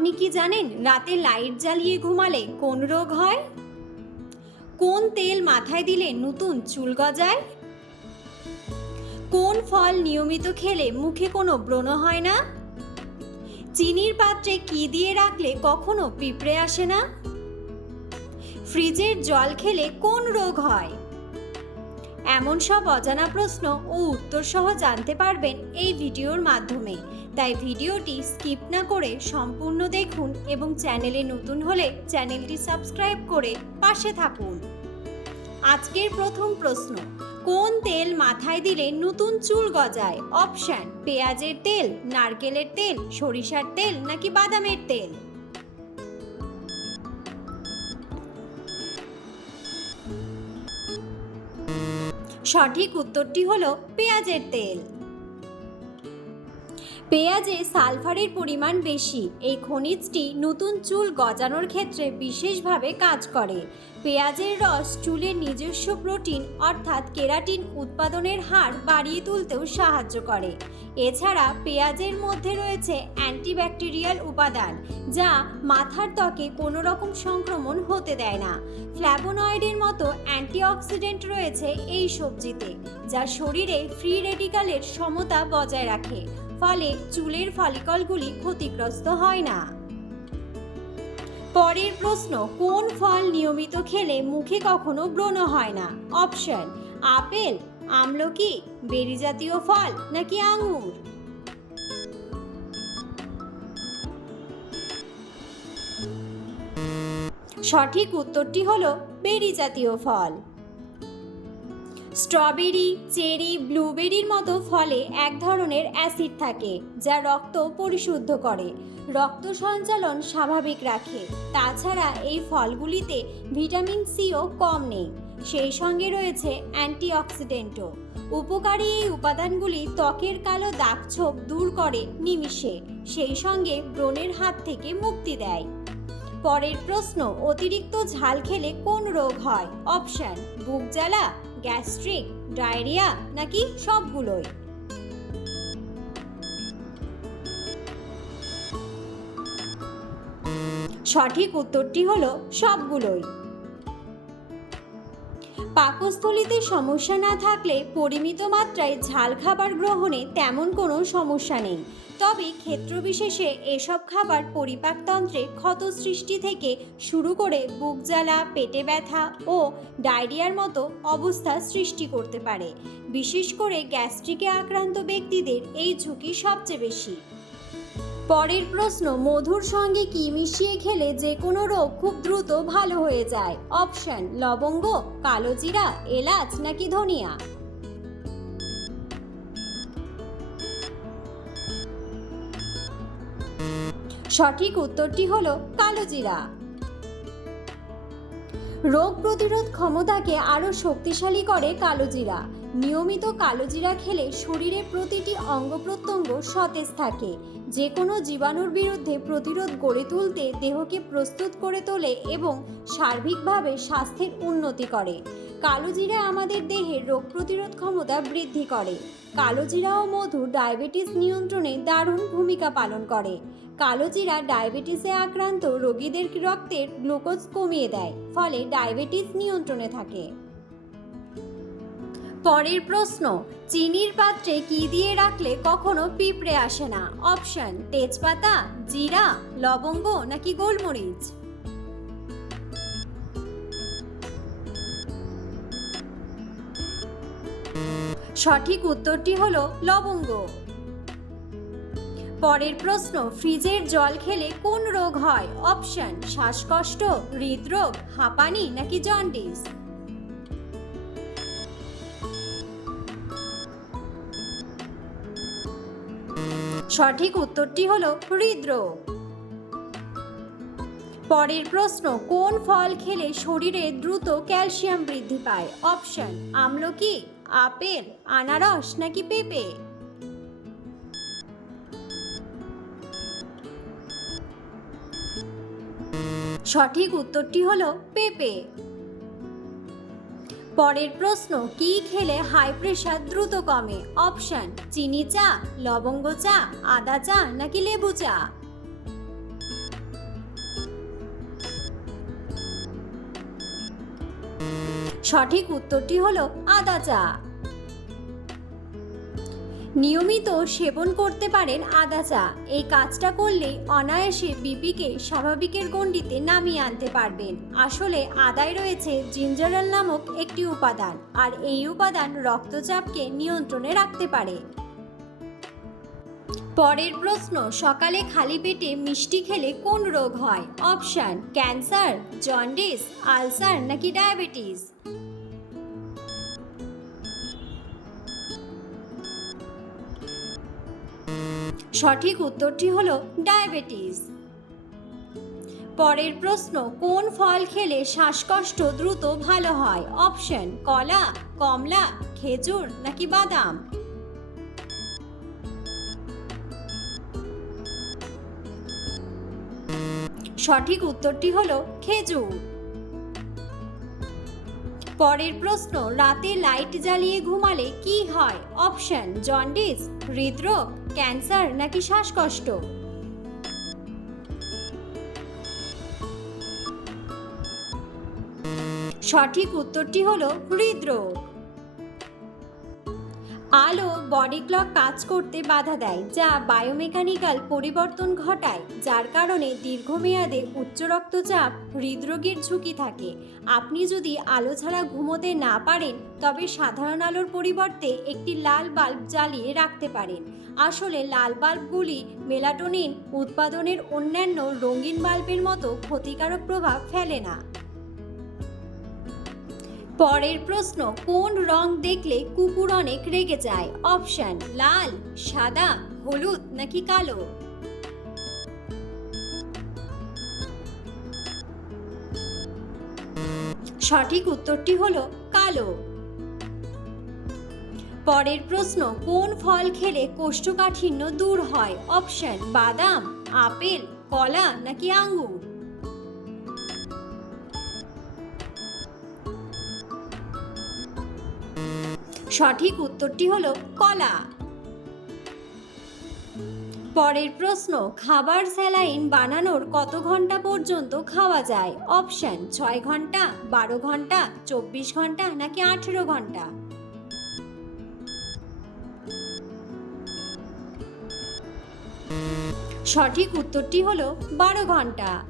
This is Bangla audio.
আপনি কি জানেন রাতে লাইট জ্বালিয়ে ঘুমালে কোন রোগ হয়? কোন তেল মাথায় দিলে নতুন চুল গজায়? কোন ফল নিয়মিত খেলে মুখে কোনো ব্রণ হয় না? চিনির পাত্রে কি দিয়ে রাখলে কখনো পিঁপড়ে আসে না? ফ্রিজের জল খেলে কোন রোগ হয়? এমন সব অজানা প্রশ্ন ও উত্তর সহ জানতে পারবেন এই ভিডিওর মাধ্যমে। তাই ভিডিওটি স্কিপ না করে সম্পূর্ণ দেখুন এবং চ্যানেলে নতুন হলে চ্যানেলটি সাবস্ক্রাইব করে পাশে থাকুন। আজকের প্রথম প্রশ্ন, কোন তেল মাথায় দিলে নতুন চুল গজায়? অপশান, পেঁয়াজের তেল, নারকেলের তেল, সরিষার তেল নাকি বাদামের তেল? সঠিক উত্তরটি হলো পেঁয়াজের তেল। পেঁয়াজে সালফারের পরিমাণ বেশি। এই খনিজটি নতুন চুল গজানোর ক্ষেত্রে বিশেষভাবে কাজ করে। পেঁয়াজের রস চুলের নিজস্ব প্রোটিন অর্থাৎ কেরাটিন উৎপাদনের হার বাড়িয়ে তুলতেও সাহায্য করে। এছাড়া পেঁয়াজের মধ্যে রয়েছে অ্যান্টিব্যাকটেরিয়াল উপাদান, যা মাথার ত্বকে কোনো রকম সংক্রমণ হতে দেয় না। ফ্ল্যাভোনয়েডের মতো অ্যান্টিঅক্সিডেন্ট রয়েছে এই সবজিতে, যা শরীরে ফ্রি রেডিকালের সমতা বজায় রাখে। ফলে চুলের ফলিকলগুলি ক্ষতিগ্রস্ত হয় না। পরের প্রশ্ন, কোন ফল নিয়মিত খেলে মুখে কখনো ব্রণ হয় না? অপশন, আপেল, আমলকি বেরি জাতীয় ফল নাকি আঙুর? সঠিক উত্তরটি হলো বেরি জাতীয় ফল। স্ট্রবেরি, চেরি, ব্লুবেরির মতো ফলে এক ধরনের অ্যাসিড থাকে, যা রক্ত পরিশুদ্ধ করে। রক্ত সঞ্চালন স্বাভাবিক রাখে। তাছাড়া এই ফলগুলিতে ভিটামিন সিও কম নেই। সেই সঙ্গে রয়েছে অ্যান্টিঅক্সিডেন্টও। উপকারী এই উপাদানগুলি ত্বকের কালো দাগছোপ দূর করে নিমিষে, সেই সঙ্গে ব্রণের হাত থেকে মুক্তি দেয়। পরের প্রশ্ন, অতিরিক্ত ঝাল খেলে কোন রোগ হয়? অপশান, বুক জ্বালা গ্যাস্ট্রিক ডায়রিয়া নাকি সবগুলোই? সঠিক উত্তরটি হলো সবগুলোই। পাকস্থলীতে সমস্যা না থাকলে পরিমিত মাত্রায় ঝাল খাবার গ্রহণে তেমন কোনো সমস্যা নেই। তবে ক্ষেত্রবিশেষে এসব খাবার পরিপাকতন্ত্রে ক্ষত সৃষ্টি থেকে শুরু করে বুক জ্বালা, পেটে ব্যথা ও ডায়রিয়ার মতো অবস্থা সৃষ্টি করতে পারে। বিশেষ করে গ্যাস্ট্রিকে আক্রান্ত ব্যক্তিদের এই ঝুঁকি সবচেয়ে বেশি। পরের প্রশ্ন, মধুর সঙ্গে কি মিশিয়ে খেলে যে কোনো রোগ খুব দ্রুত ভালো হয়ে যায়? অপশন, লবঙ্গ কালোজিরা এলাচ নাকি ধনিয়া? সঠিক উত্তরটি হলো কালোজিরা রোগ প্রতিরোধ ক্ষমতাকে আরও শক্তিশালী করে কালোজিরা নিয়মিত কালোজিরা খেলে শরীরে প্রতিটি অঙ্গ প্রত্যঙ্গ সতেজ থাকে। যে কোনো জীবাণুর বিরুদ্ধে প্রতিরোধ গড়ে তুলতে দেহকে প্রস্তুত করে তোলে এবং সার্বিকভাবে স্বাস্থ্যের উন্নতি করে। কালোজিরা আমাদের দেহের রোগ প্রতিরোধ ক্ষমতা বৃদ্ধি করে। কালোজিরা ও মধু ডায়াবেটিস নিয়ন্ত্রণে দারুণ ভূমিকা পালন করে। কালোজিরা ডায়াবেটিসে আক্রান্ত রোগীদের রক্তের গ্লুকোজ কমিয়ে দেয়, ফলে ডায়াবেটিস নিয়ন্ত্রণে থাকে। পরের প্রশ্ন, চিনির পাত্রে কি দিয়ে রাখলে কখনো পিঁপড়ে আসে না? অপশন, তেজপাতা, জিরা, লবঙ্গ নাকি গোলমরিচ? সঠিক উত্তরটি হলো লবঙ্গ। পরের প্রশ্ন, ফ্রিজের জল খেলে কোন রোগ হয়? অপশন, শ্বাসকষ্ট, হৃদরোগ, হাঁপানি নাকি জন্ডিস? সঠিক উত্তরটি হল হৃদরোগ। পরের প্রশ্ন, কোন ফল খেলে শরীরে দ্রুত ক্যালসিয়াম বৃদ্ধি পায়? অপশন, আমলকি, আপেল, আনারস নাকি পেঁপে? সঠিক উত্তরটি হলো পেঁপে। পরের প্রশ্ন, কি খেলে হাই প্রেশার দ্রুত কমে? অপশন চিনি চা, লবঙ্গ চা, আদা চা, নাকি লেবু চা? সঠিক উত্তরটি হলো আদা চা। নিয়মিত সেবন করতে পারেন আদা চা এই কাজটা করলেই অনায়াসে বিপিকে স্বাভাবিকের গণ্ডিতে নামিয়ে আনতে পারবেন। আসলে আদায় রয়েছে জিঞ্জারাল নামক একটি উপাদান, আর এই উপাদান রক্তচাপকে নিয়ন্ত্রণে রাখতে পারে। পরের প্রশ্ন, সকালে খালি পেটে মিষ্টি খেলে কোন রোগ হয়? অপশান, ক্যান্সার, জন্ডিস, আলসার নাকি ডায়াবেটিস? সঠিক উত্তরটি হলো ডায়াবেটিস। পরের প্রশ্ন, কোন ফল খেলে শ্বাসকষ্ট দ্রুত ভালো হয়? অপশন, কলা, কমলা, খেজুর নাকি বাদাম? সঠিক উত্তরটি হলো খেজুর। পরের প্রশ্ন, রাতে লাইট জ্বালিয়ে ঘুমালে কি হয়? অপশন, জন্ডিস, হৃদরোগ ক্যান্সার নাকি শ্বাসকষ্ট? সঠিক উত্তরটি হলো হৃদরোগ। আলো বডি ক্লক কাজ করতে বাধা দেয়, যা বায়োমেকানিক্যাল পরিবর্তন ঘটায়, যার কারণে দীর্ঘমেয়াদে উচ্চ রক্তচাপ, হৃদরোগের ঝুঁকি থাকে। আপনি যদি আলো ছাড়া ঘুমোতে না পারেন, তবে সাধারণ আলোর পরিবর্তে একটি লাল বাল্ব জ্বালিয়ে রাখতে পারেন। আসলে লাল বাল্বগুলি মেলাটোনিন উৎপাদনের অন্যান্য রঙিন বাল্বের মতো ক্ষতিকারক প্রভাব ফেলে না। পরের প্রশ্ন, কোন রং দেখলে কুকুর অনেক রেগে যায়? অপশন, লাল, সাদা, হলুদ নাকি কালো? সঠিক উত্তরটি হলো কালো। পরের প্রশ্ন, কোন ফল খেলে কোষ্ঠকাঠিন্য দূর হয়? অপশন, বাদাম, আপেল, কলা নাকি আঙ্গুর? সঠিক উত্তরটি হলো কলা। পরের প্রশ্ন, খাবার স্যালাইন বানানোর কত ঘণ্টা পর্যন্ত খাওয়া যায়? অপশন, ছয় ঘণ্টা, বারো ঘণ্টা, চব্বিশ ঘণ্টা নাকি আঠেরো ঘণ্টা? সঠিক উত্তরটি হলো বারো ঘণ্টা।